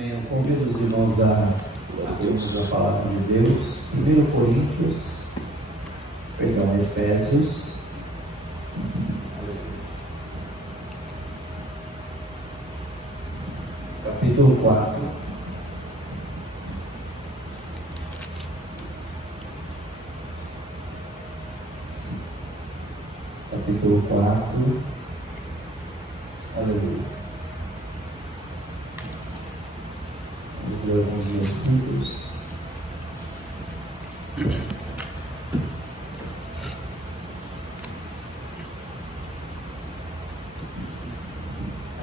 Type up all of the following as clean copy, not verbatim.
Amém. Eu convido os irmãos a abrirmos a palavra de Deus. 1 Coríntios, Efésios. Capítulo 4. Capítulo 4. Aleluia. Vamos ler alguns versículos.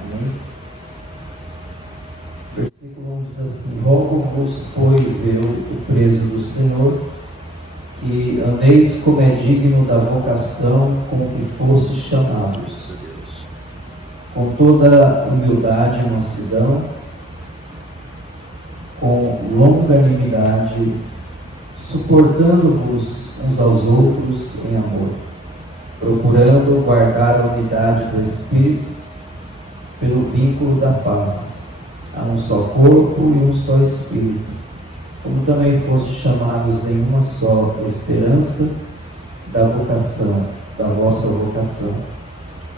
Amém? Versículo 1 diz assim: Rogo-vos, pois eu, o preso do Senhor, que andeis como é digno da vocação com que fostes chamados, com toda humildade e mansidão, com longanimidade, suportando-vos uns aos outros em amor, procurando guardar a unidade do Espírito pelo vínculo da paz. Há um só corpo e um só Espírito, como também fostes chamados em uma só esperança da vocação, da vossa vocação.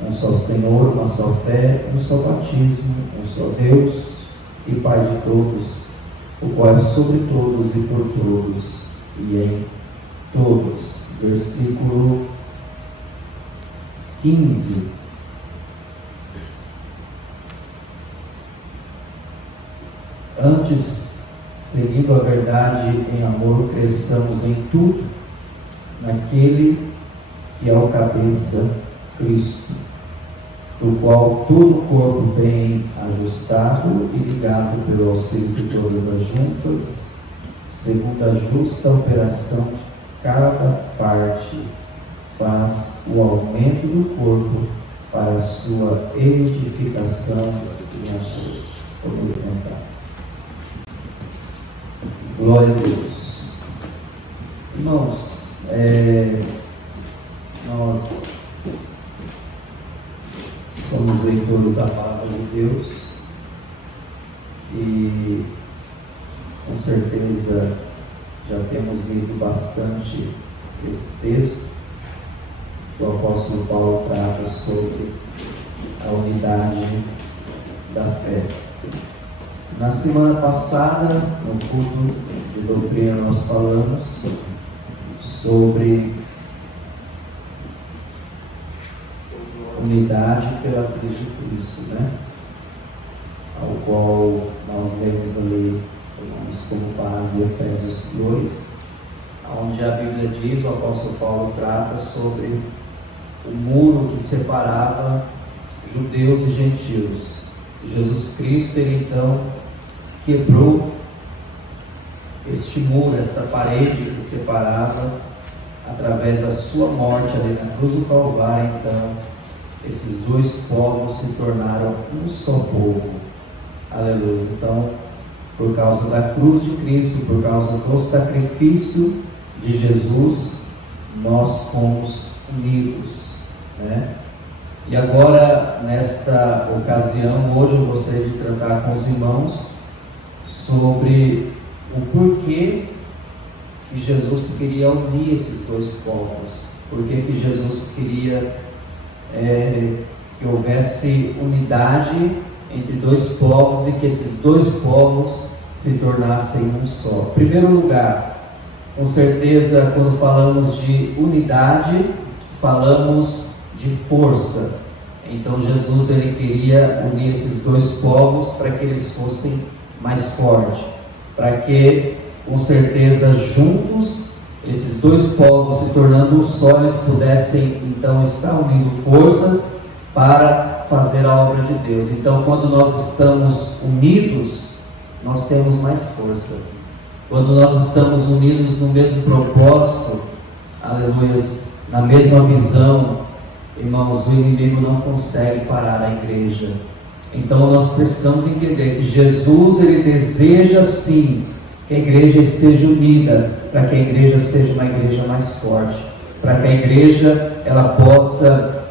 Um só Senhor, uma só fé, um só batismo, um só Deus e Pai de todos, o qual é sobre todos e por todos e em todos. Versículo 15. Antes, seguindo a verdade em amor, cresçamos em tudo naquele que é o cabeça, Cristo, do qual todo o corpo bem ajustado e ligado pelo auxílio de todas as juntas, segundo a justa operação de cada parte, faz o aumento do corpo para a sua edificação e amor. Vamos sentar. Glória a Deus. Irmãos, nós somos leitores da palavra de Deus e com certeza já temos lido bastante esse texto que o apóstolo Paulo trata sobre a unidade da fé. Na semana passada, no culto de doutrina, nós falamos sobre unidade pela cruz de Cristo, né? Ao qual nós lemos ali, tomamos como base Efésios 2, onde a Bíblia diz, o apóstolo Paulo trata sobre o muro que separava judeus e gentios. Jesus Cristo, ele então quebrou este muro, esta parede que separava, através da sua morte ali na cruz do Calvário. Então esses dois povos se tornaram um só povo. Aleluia. Então, por causa da cruz de Cristo, por causa do sacrifício de Jesus, nós fomos unidos, né? E agora, nesta ocasião, hoje eu gostaria de tratar com os irmãos sobre o porquê que Jesus queria unir esses dois povos, porquê que Jesus queria que houvesse unidade entre dois povos e que esses dois povos se tornassem um só. Em primeiro lugar, com certeza, quando falamos de unidade, falamos de força. Então Jesus, ele queria unir esses dois povos para que eles fossem mais fortes, para que, com certeza, juntos, esses dois povos se tornando um só, eles pudessem então estar unindo forças para fazer a obra de Deus. Então, quando nós estamos unidos, nós temos mais força. Quando nós estamos unidos no mesmo propósito, aleluia, na mesma visão, irmãos, o inimigo não consegue parar a igreja. Então nós precisamos entender que Jesus, ele deseja sim que a igreja esteja unida, para que a igreja seja uma igreja mais forte, para que a igreja ela possa,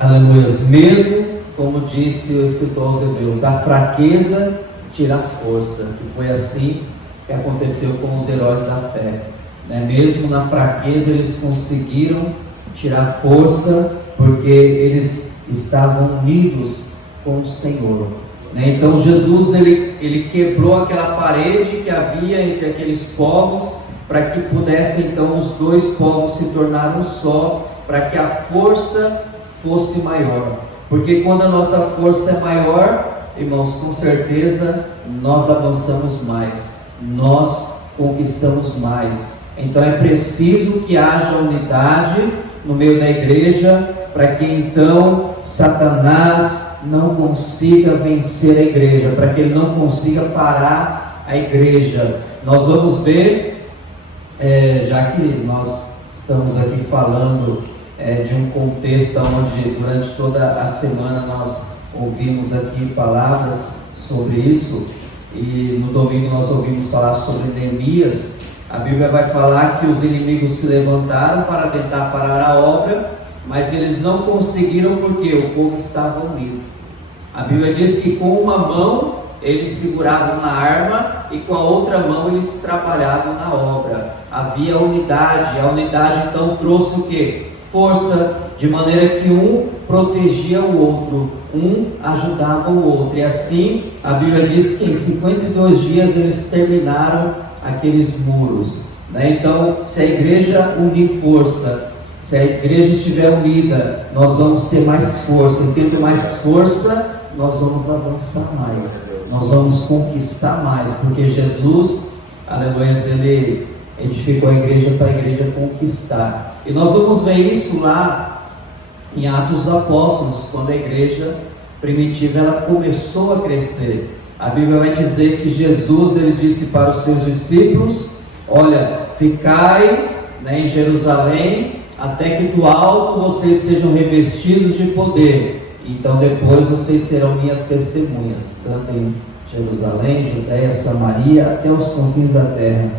aleluia, mesmo como disse o escritor aos Hebreus, da fraqueza tirar força, que foi assim que aconteceu com os heróis da fé, né? Mesmo na fraqueza eles conseguiram tirar força, porque eles estavam unidos com o Senhor, né? Então Jesus ele quebrou aquela parede que havia entre aqueles povos, para que pudesse então os dois povos se tornar um só, para que a força fosse maior, porque quando a nossa força é maior, irmãos, com certeza nós avançamos mais, nós conquistamos mais. Então é preciso que haja unidade no meio da igreja, para que então Satanás não consiga vencer a igreja, para que ele não consiga parar a igreja. Nós vamos ver, já que nós estamos aqui falando de um contexto onde durante toda a semana nós ouvimos aqui palavras sobre isso, e no domingo nós ouvimos falar sobre Neemias. A Bíblia vai falar que os inimigos se levantaram para tentar parar a obra, mas eles não conseguiram porque o povo estava unido. A Bíblia diz que com uma mão eles seguravam na arma e com a outra mão eles trabalhavam na obra. Havia unidade, a unidade então trouxe o quê? Força, de maneira que um protegia o outro, um ajudava o outro, e assim a Bíblia diz que em 52 dias eles terminaram aqueles muros, né? Então, se a igreja unir força, se a igreja estiver unida, nós vamos ter mais força, e tendo mais força, nós vamos avançar mais, nós vamos conquistar mais, porque Jesus, aleluia, ele edificou a igreja para a igreja conquistar. E nós vamos ver isso lá em Atos dos Apóstolos, quando a igreja primitiva ela começou a crescer. A Bíblia vai dizer que Jesus ele disse para os seus discípulos: olha, ficai, né, em Jerusalém, até que do alto vocês sejam revestidos de poder. Então depois vocês serão minhas testemunhas, tanto em Jerusalém, Judeia, Samaria, até os confins da terra.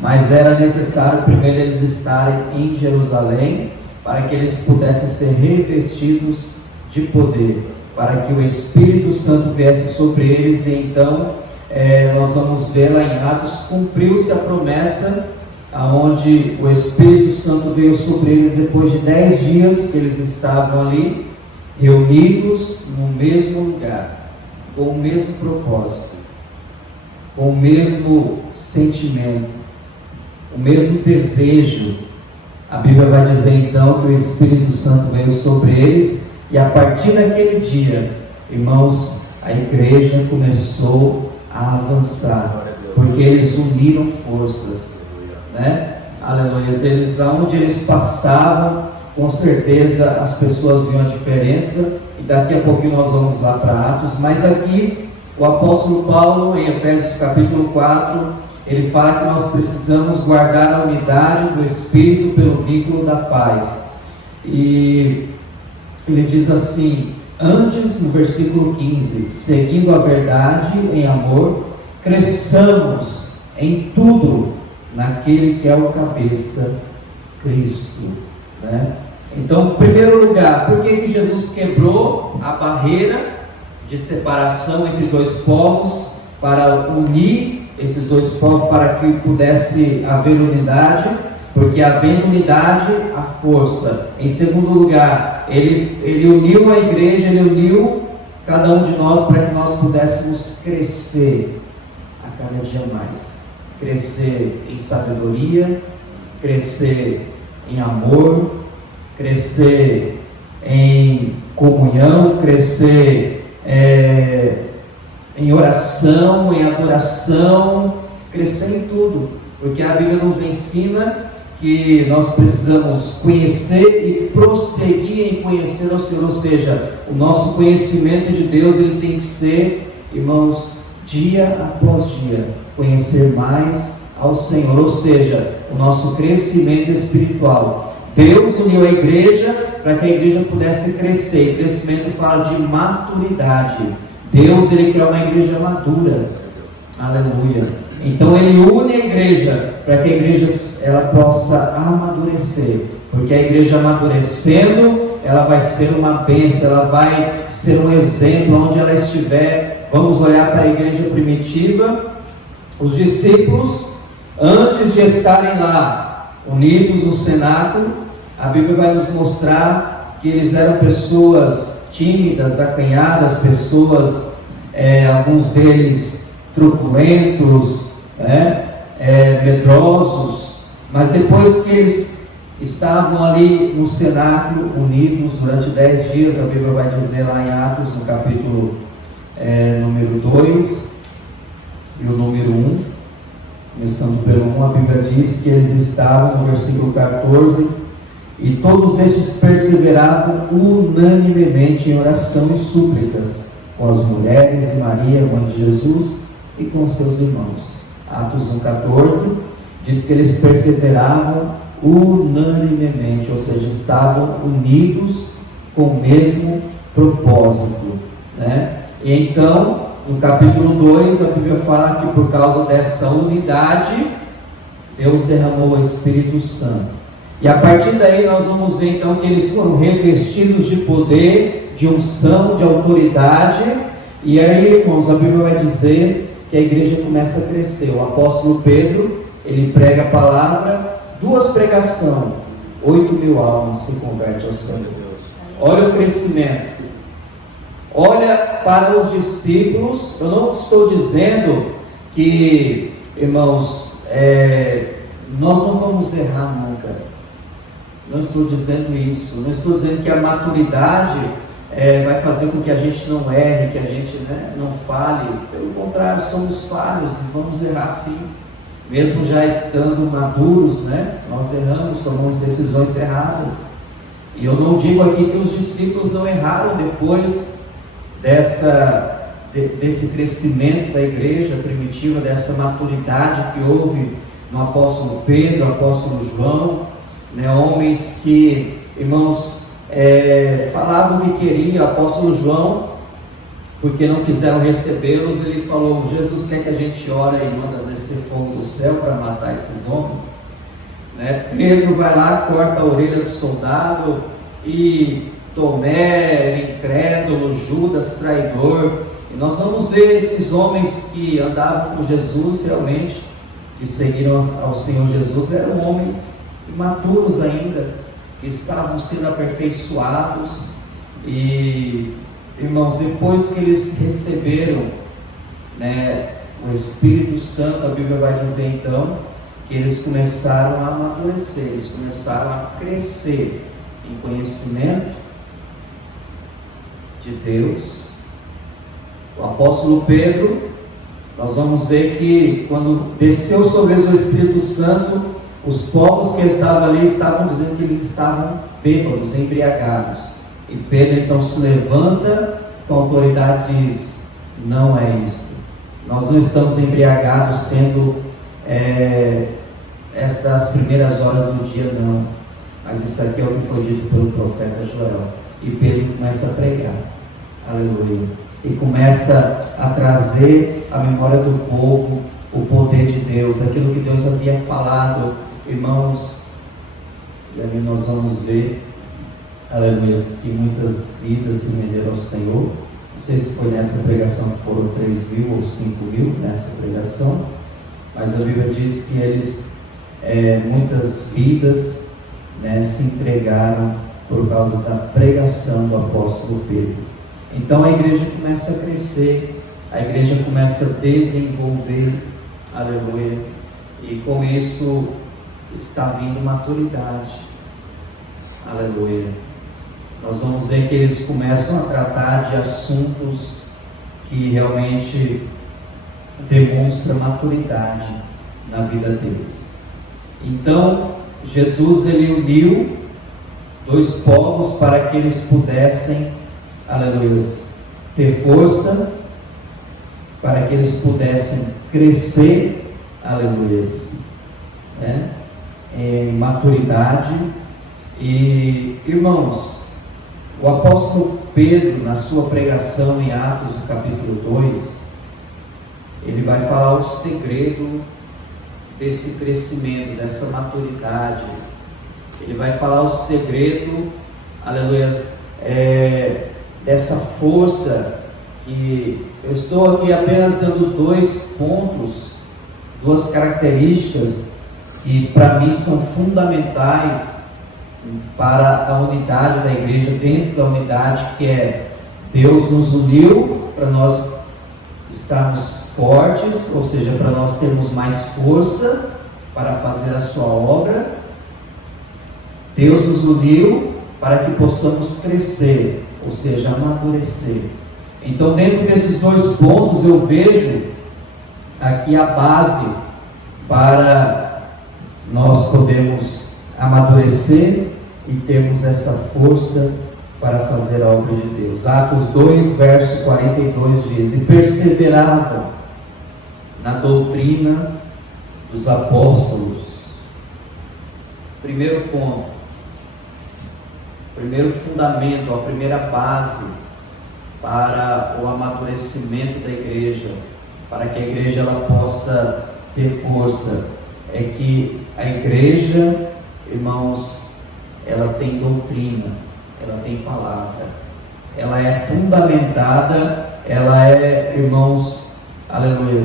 Mas era necessário primeiro eles estarem em Jerusalém, para que eles pudessem ser revestidos de poder, para que o Espírito Santo viesse sobre eles. E então nós vamos ver lá em Atos, cumpriu-se a promessa, aonde o Espírito Santo veio sobre eles depois de 10 dias que eles estavam ali, reunidos no mesmo lugar, com o mesmo propósito, com o mesmo sentimento, o mesmo desejo. A Bíblia vai dizer então que o Espírito Santo veio sobre eles, e a partir daquele dia, irmãos, a igreja começou a avançar, porque eles uniram forças, né? Aleluia. Eles, aonde eles passavam, com certeza as pessoas viam a diferença, e daqui a pouquinho nós vamos lá para Atos, mas aqui o apóstolo Paulo, em Efésios capítulo 4, ele fala que nós precisamos guardar a unidade do Espírito pelo vínculo da paz. E ele diz assim, antes, no versículo 15, seguindo a verdade em amor, cresçamos em tudo naquele que é o cabeça, Cristo, né? Então, em primeiro lugar, por que Jesus quebrou a barreira de separação entre dois povos, para unir esses dois povos, para que pudesse haver unidade? Porque havendo unidade, a força. Em segundo lugar, ele uniu a igreja, ele uniu cada um de nós para que nós pudéssemos crescer a cada dia mais. Crescer em sabedoria, crescer em amor, crescer em comunhão, crescer em oração, em adoração, crescer em tudo, porque a Bíblia nos ensina que nós precisamos conhecer e prosseguir em conhecer ao Senhor, ou seja, o nosso conhecimento de Deus ele tem que ser, irmãos, dia após dia, conhecer mais ao Senhor, ou seja, o nosso crescimento espiritual. Deus uniu a igreja para que a igreja pudesse crescer, e crescimento fala de maturidade. Deus ele quer uma igreja madura, aleluia. Então ele une a igreja para que a igreja ela possa amadurecer, porque a igreja amadurecendo, ela vai ser uma bênção, ela vai ser um exemplo onde ela estiver, vamos olhar para a igreja primitiva, os discípulos, antes de estarem lá, unidos no cenáculo, a Bíblia vai nos mostrar que eles eram pessoas tímidas, acanhadas, pessoas, alguns deles truculentos, medrosos, mas depois que eles estavam ali no cenáculo, unidos durante 10 dias, a Bíblia vai dizer lá em Atos, no capítulo número 2 e o número 1, começando pelo 1, a Bíblia diz que eles estavam, no versículo 14, e todos estes perseveravam unanimemente em oração e súplicas, com as mulheres e Maria, mãe de Jesus, e com seus irmãos. Atos 1,14 diz que eles perseveravam unanimemente, ou seja, estavam unidos com o mesmo propósito, né? E então, no capítulo 2, a Bíblia fala que por causa dessa unidade, Deus derramou o Espírito Santo. E a partir daí nós vamos ver então que eles foram revestidos de poder, de unção, de autoridade. E aí, irmãos, a Bíblia vai dizer que a igreja começa a crescer. O apóstolo Pedro, ele prega a palavra, 2 pregações, 8.000 almas se convertem ao Senhor. Olha o crescimento. Olha para os discípulos. Eu não estou dizendo que, irmãos, nós não vamos errar nunca. Não estou dizendo isso. Não estou dizendo que a maturidade vai fazer com que a gente não erre, que a gente não fale. Pelo contrário, somos falhos e vamos errar sim. Mesmo já estando maduros, nós erramos, tomamos decisões erradas. E eu não digo aqui que os discípulos não erraram depois desse crescimento da igreja primitiva, dessa maturidade que houve no apóstolo Pedro, no apóstolo João, homens que, irmãos, falavam que queriam. O apóstolo João, porque não quiseram recebê-los, ele falou: Jesus quer que a gente ore e manda descer fogo do céu para matar esses homens, Pedro vai lá, corta a orelha do soldado, e Tomé, incrédulo, Judas, traidor. E nós vamos ver esses homens que andavam com Jesus, realmente, que seguiram ao Senhor Jesus, eram homens imaturos ainda, que estavam sendo aperfeiçoados. E, irmãos, depois que eles receberam o Espírito Santo, a Bíblia vai dizer então que eles começaram a amadurecer, eles começaram a crescer em conhecimento de Deus. O apóstolo Pedro, nós vamos ver que quando desceu sobre eles o Espírito Santo, os povos que estavam ali estavam dizendo que eles estavam bêbados, embriagados. E Pedro então se levanta com autoridade e diz: não é isso. Nós não estamos embriagados sendo estas primeiras horas do dia, não. Mas isso aqui é o que foi dito pelo profeta Joel. E Pedro começa a pregar. Aleluia. E começa a trazer à memória do povo o poder de Deus, aquilo que Deus havia falado, irmãos. E ali nós vamos ver, aleluia, que muitas vidas se renderam ao Senhor. Não sei se foi nessa pregação que foram 3.000 ou 5.000 nessa pregação, mas a Bíblia diz que eles, muitas vidas, se entregaram por causa da pregação do apóstolo Pedro. Então a igreja começa a crescer, a igreja começa a desenvolver, aleluia, e com isso está vindo maturidade, aleluia. Nós vamos ver que eles começam a tratar de assuntos que realmente demonstram maturidade na vida deles. Então Jesus, ele uniu 2 povos para que eles pudessem, aleluia, ter força, para que eles pudessem crescer, aleluia, em maturidade. E, irmãos, o apóstolo Pedro, na sua pregação em Atos, no capítulo 2, ele vai falar o segredo desse crescimento, dessa maturidade. Ele vai falar o segredo, aleluia, dessa força que eu estou aqui apenas dando 2 pontos, 2 características que para mim são fundamentais para a unidade da igreja, dentro da unidade, que é: Deus nos uniu para nós estarmos fortes, ou seja, para nós termos mais força para fazer a sua obra. Deus nos uniu para que possamos crescer, ou seja, amadurecer. Então, dentro desses 2 pontos, eu vejo aqui a base para nós podermos amadurecer e termos essa força para fazer a obra de Deus. Atos 2, verso 42 diz: e perseveravam na doutrina dos apóstolos. Primeiro ponto, primeiro fundamento, a primeira base para o amadurecimento da igreja, para que a igreja ela possa ter força, é que a igreja, irmãos, ela tem doutrina, ela tem palavra, ela é fundamentada, ela é, irmãos, aleluia,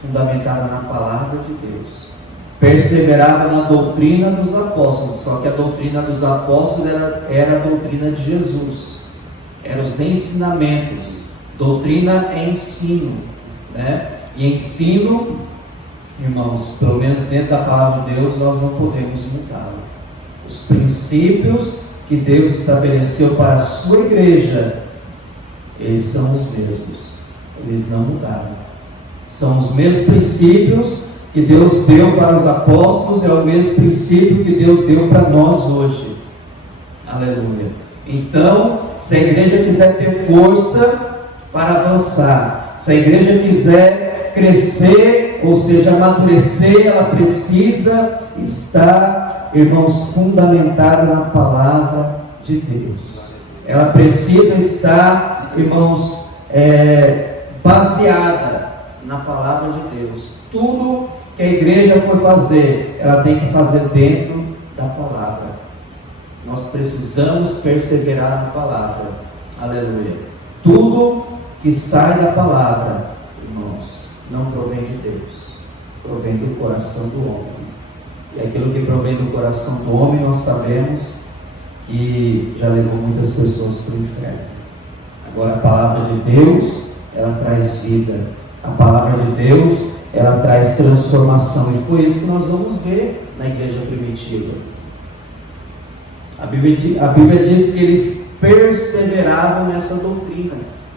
fundamentada na palavra de Deus. Perseverava na doutrina dos apóstolos, só que a doutrina dos apóstolos era a doutrina de Jesus, eram os ensinamentos. Doutrina é ensino, né? E ensino, irmãos, pelo menos dentro da palavra de Deus, nós não podemos mudá-lo. Os princípios que Deus estabeleceu para a sua igreja, eles são os mesmos, eles não mudaram. São os mesmos princípios que Deus deu para os apóstolos, é o mesmo princípio que Deus deu para nós hoje. Aleluia. Então, se a igreja quiser ter força para avançar, se a igreja quiser crescer, ou seja, amadurecer, ela precisa estar, irmãos, fundamentada na palavra de Deus. Ela precisa estar, irmãos, baseada na palavra de Deus. Tudo que a igreja for fazer, ela tem que fazer dentro da palavra. Nós precisamos perseverar na palavra. Aleluia. Tudo que sai da palavra, irmãos, não provém de Deus, provém do coração do homem. E aquilo que provém do coração do homem, nós sabemos que já levou muitas pessoas para o inferno. Agora, a palavra de Deus, ela traz vida. A palavra de Deus, ela traz transformação. E foi isso que nós vamos ver na igreja primitiva. A Bíblia diz que eles perseveravam nessa doutrina,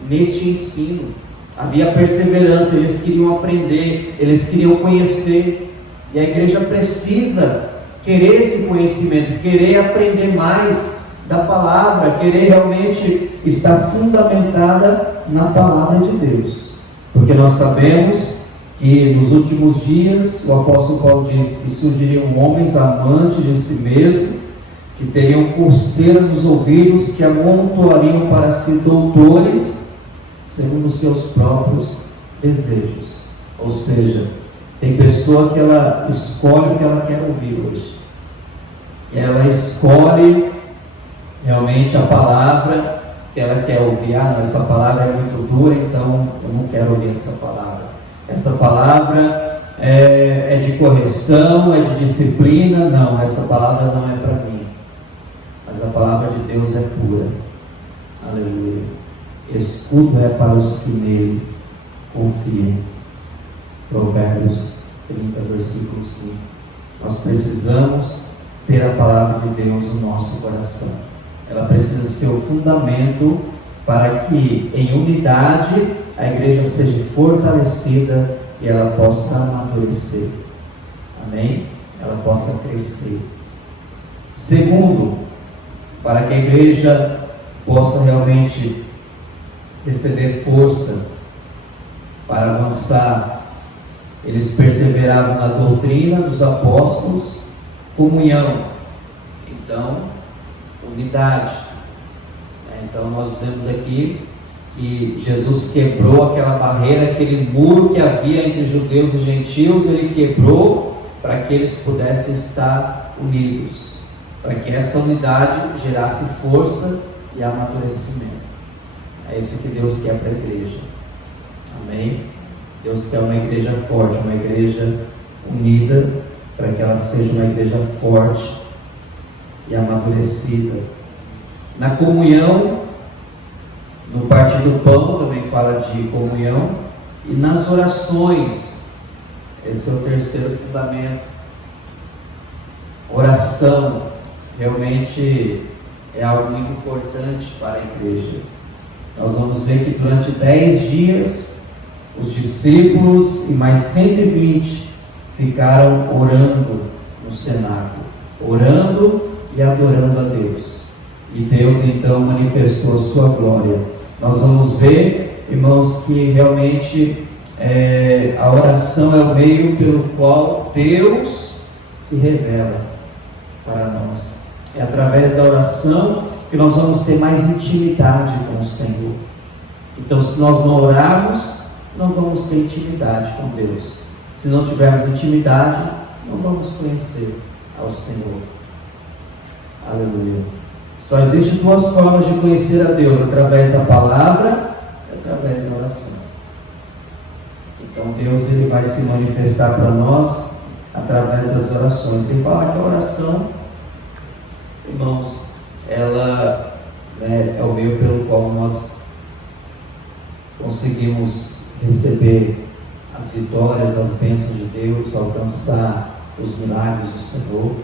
neste ensino. Havia perseverança, eles queriam aprender, eles queriam conhecer. E a igreja precisa querer esse conhecimento, querer aprender mais da palavra, querer realmente estar fundamentada na palavra de Deus. Porque nós sabemos que nos últimos dias, o apóstolo Paulo diz que surgiriam homens amantes de si mesmos, que teriam coceira nos ouvidos, que amontoariam para si doutores, segundo os seus próprios desejos. Ou seja, tem pessoa que ela escolhe o que ela quer ouvir hoje. Ela escolhe realmente a palavra que ela quer ouvir. Ah, não, essa palavra é muito dura, então eu não quero ouvir essa palavra. Essa palavra é de correção, é de disciplina. Não, essa palavra não é para mim. Mas a palavra de Deus é pura. Aleluia. Escudo é para os que nele confiam. Provérbios 30, versículo 5. Nós precisamos ter a palavra de Deus no nosso coração. Ela precisa ser o fundamento para que, em unidade, a igreja seja fortalecida e ela possa amadurecer. Amém? Ela possa crescer. Segundo, para que a igreja possa realmente receber força para avançar, eles perseveravam na doutrina dos apóstolos, comunhão, então, unidade. Então nós dizemos aqui que Jesus quebrou aquela barreira, aquele muro que havia entre judeus e gentios, ele quebrou para que eles pudessem estar unidos, para que essa unidade gerasse força e amadurecimento. É isso que Deus quer para a igreja. Amém? Deus quer uma igreja forte, uma igreja unida, para que ela seja uma igreja forte e amadurecida. Na comunhão, no partir do pão também fala de comunhão, e nas orações, esse é o terceiro fundamento. Oração realmente é algo muito importante para a igreja. Nós vamos ver que durante 10 dias, os discípulos e mais 120 ficaram orando no cenáculo, orando e adorando a Deus. E Deus então manifestou a sua glória. Nós vamos ver, irmãos, que realmente a oração é o meio pelo qual Deus se revela para nós. É através da oração que nós vamos ter mais intimidade com o Senhor. Então, se nós não orarmos, não vamos ter intimidade com Deus. Se não tivermos intimidade, não vamos conhecer ao Senhor. Aleluia. Só existem 2 formas de conhecer a Deus: através da palavra e através da oração. Então Deus ele vai se manifestar para nós através das orações. Sem falar que a oração, irmãos, ela é o meio pelo qual nós conseguimos receber as vitórias, as bênçãos de Deus, alcançar os milagres do Senhor.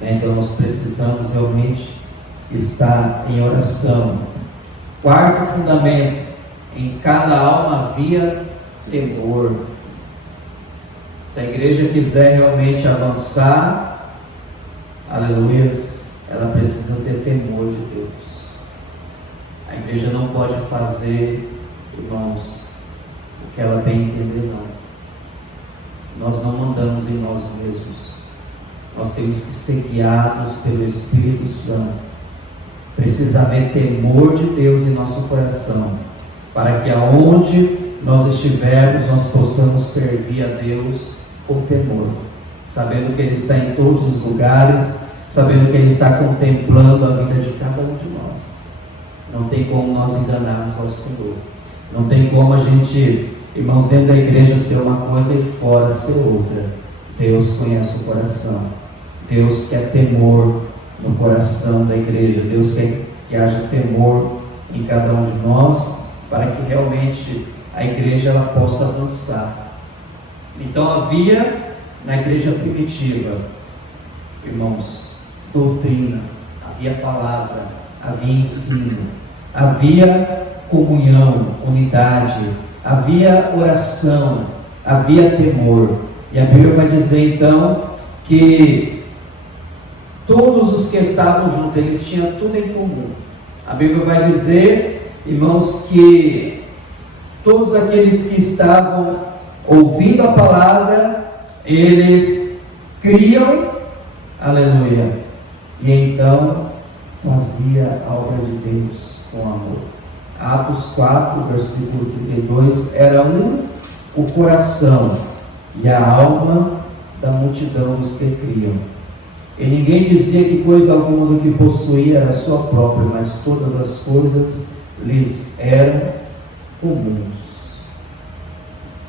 Então nós precisamos realmente estar em oração. 4º fundamento: em cada alma havia temor. Se a igreja quiser realmente avançar, aleluias, ela precisa ter temor de Deus. A igreja não pode fazer, irmãos, o que ela bem entender, não. Nós não mandamos em nós mesmos. Nós temos que ser guiados pelo Espírito Santo. Precisa haver temor de Deus em nosso coração, para que aonde nós estivermos, nós possamos servir a Deus com temor, sabendo que Ele está em todos os lugares, sabendo que Ele está contemplando a vida de cada um de nós. Não tem como nós enganarmos ao Senhor. Não tem como a gente, irmãos, dentro da igreja ser uma coisa e fora ser outra. Deus conhece o coração. Deus quer temor no coração da igreja. Deus quer que haja temor em cada um de nós, para que realmente a igreja ela possa avançar. Então havia na igreja primitiva, irmãos, doutrina, havia palavra, havia ensino, havia comunhão, unidade, havia oração, havia temor. E a Bíblia vai dizer então que todos os que estavam juntos, eles tinham tudo em comum. A Bíblia vai dizer, irmãos, que todos aqueles que estavam ouvindo a palavra, eles criam, aleluia, e então fazia a obra de Deus com amor. Atos 4, versículo 32, era o coração e a alma da multidão dos que criam. E ninguém dizia que coisa alguma do que possuía era sua própria, mas todas as coisas lhes eram comuns.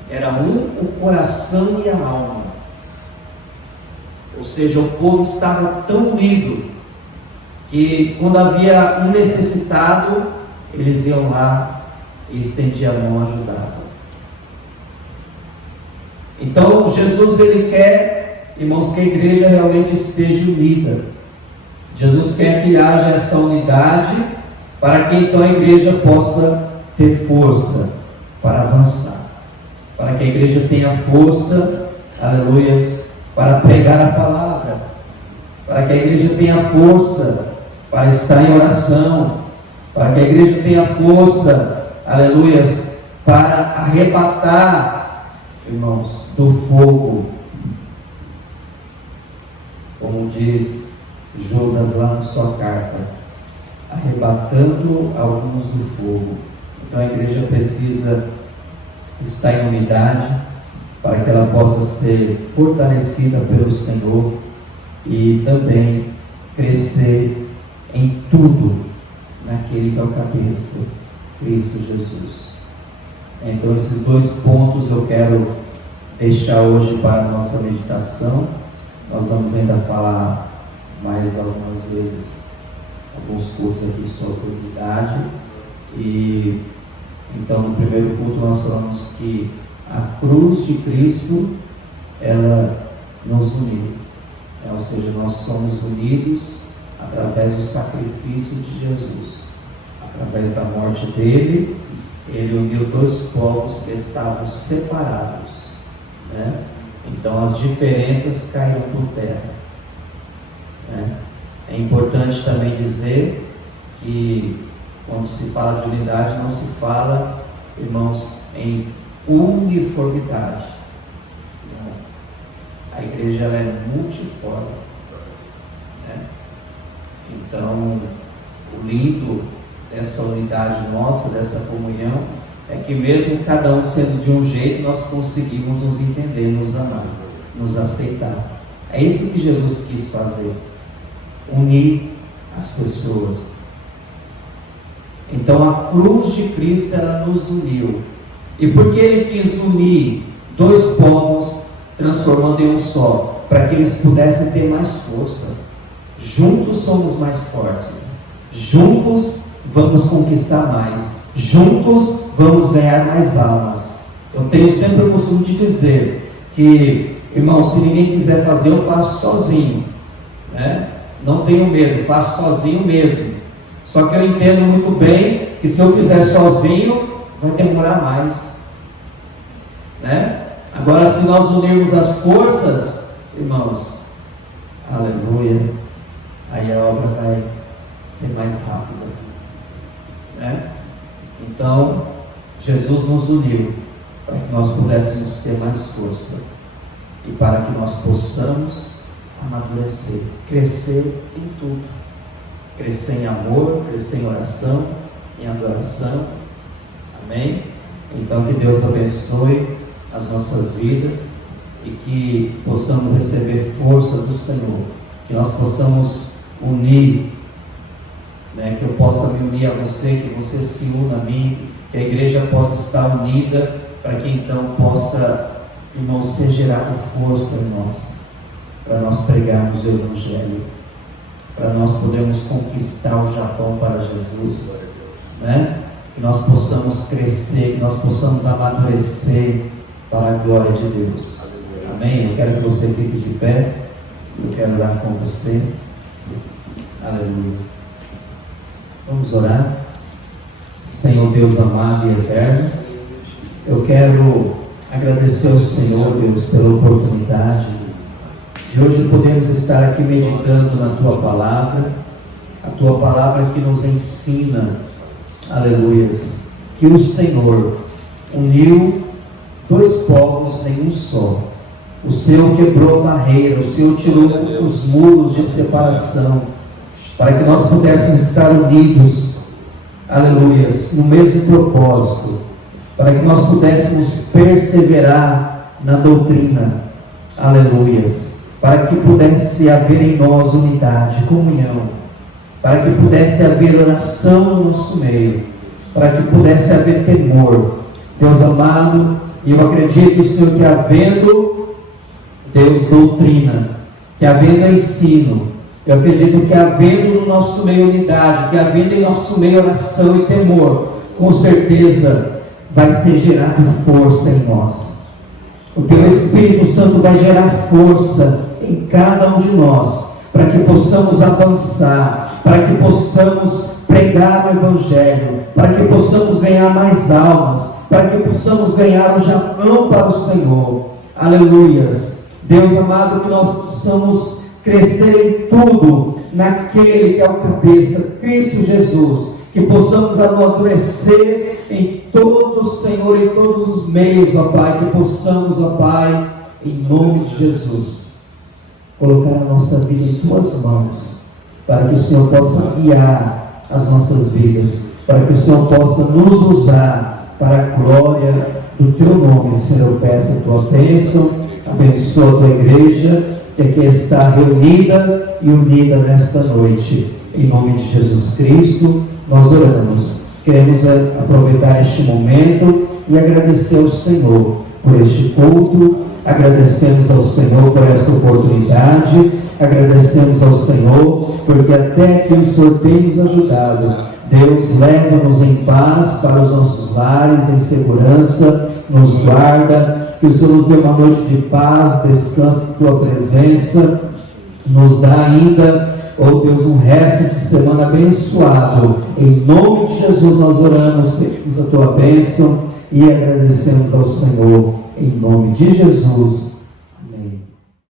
Era o coração e a alma. Ou seja, o povo estava tão unido que quando havia um necessitado, eles iam lá e estendiam a mão e ajudavam. Então Jesus ele quer, irmãos, que a igreja realmente esteja unida. Jesus quer que haja essa unidade, para que então a igreja possa ter força para avançar, para que a igreja tenha força, aleluias, para pregar a palavra, para que a igreja tenha força para estar em oração, para que a igreja tenha força, aleluias, para arrebatar, irmãos, do fogo, como diz Judas lá na sua carta, arrebatando alguns do fogo. Então a igreja precisa estar em unidade, para que ela possa ser fortalecida pelo Senhor e também crescer em tudo naquele que é o cabeça, Cristo Jesus. Então, esses dois pontos eu quero deixar hoje para a nossa meditação. Nós vamos ainda falar mais algumas vezes, alguns cultos aqui sobre unidade. E então, no primeiro culto nós falamos que a cruz de Cristo, ela nos uniu, ou seja, nós somos unidos através do sacrifício de Jesus. Através da morte dele, ele uniu dois povos que estavam separados, né? Então as diferenças caíram por terra, né? É importante também dizer que quando se fala de unidade, não se fala, irmãos, em uniformidade. A igreja ela é multiforme, né? Então, o lindo dessa unidade nossa, dessa comunhão, é que mesmo cada um sendo de um jeito, nós conseguimos nos entender, nos amar, nos aceitar. É isso que Jesus quis fazer, unir as pessoas. Então a cruz de Cristo, ela nos uniu. E porque Ele quis unir dois povos, transformando em um só, para que eles pudessem ter mais força. Juntos somos mais fortes, juntos vamos conquistar mais, juntos vamos ganhar mais almas. Eu tenho sempre o costume de dizer que, irmão, se ninguém quiser fazer, eu faço sozinho, né? Não tenho medo, faço sozinho mesmo. Só que eu entendo muito bem que se eu fizer sozinho, vai demorar mais, né? Agora, se nós unirmos as forças, irmãos, aleluia, aí a obra vai ser mais rápida, né? Então, Jesus nos uniu para que nós pudéssemos ter mais força e para que nós possamos amadurecer, crescer em tudo, crescer em amor, crescer em oração, em adoração, amém? Então, que Deus abençoe as nossas vidas e que possamos receber força do Senhor, que nós possamos unir, né, que eu possa me unir a você, que você se una a mim, que a igreja possa estar unida, para que então possa, irmão, ser gerado força em nós, para nós pregarmos o Evangelho, para nós podermos conquistar o Japão para Jesus, né? Que nós possamos crescer, que nós possamos amadurecer para a glória de Deus. Amém? Eu quero que você fique de pé. Eu quero orar com você. Aleluia. Vamos orar. Senhor Deus amado e eterno, eu quero agradecer ao Senhor, Deus, pela oportunidade de hoje podermos estar aqui meditando na Tua Palavra, a Tua Palavra que nos ensina, aleluias, que o Senhor uniu dois povos em um só. O Senhor quebrou a barreira, o Senhor tirou os muros de separação, para que nós pudéssemos estar unidos, aleluias, no mesmo propósito, para que nós pudéssemos perseverar na doutrina, aleluias, para que pudesse haver em nós unidade, comunhão, para que pudesse haver oração no nosso meio, para que pudesse haver temor. Deus amado, e eu acredito, Senhor, que havendo, Deus, doutrina, que havendo ensino, eu acredito que havendo no nosso meio unidade, que havendo em nosso meio oração e temor, com certeza vai ser gerado força em nós. O Teu Espírito Santo vai gerar força em cada um de nós, para que possamos avançar, para que possamos pregar o Evangelho, para que possamos ganhar mais almas, para que possamos ganhar o Japão para o Senhor. Aleluias. Deus amado, que nós possamos crescer em tudo naquele que é o cabeça, Cristo Jesus, que possamos amadurecer em todo, Senhor, em todos os meios, ó Pai, que possamos, ó Pai, em nome de Jesus, colocar a nossa vida em Tuas mãos, para que o Senhor possa guiar as nossas vidas, para que o Senhor possa nos usar para a glória do Teu nome. Senhor, eu peço a Tua bênção, abençoa a Tua igreja, que aqui está reunida e unida nesta noite. Em nome de Jesus Cristo, nós oramos. Queremos aproveitar este momento e agradecer ao Senhor por este culto, agradecemos ao Senhor por esta oportunidade, agradecemos ao Senhor porque até aqui o Senhor tem nos ajudado. Deus, leva-nos em paz para os nossos lares, em segurança, nos guarda, que o Senhor nos dê uma noite de paz, descanso em Tua presença, nos dá ainda, oh Deus, um resto de semana abençoado. Em nome de Jesus nós oramos, pedimos a Tua bênção e agradecemos ao Senhor, em nome de Jesus.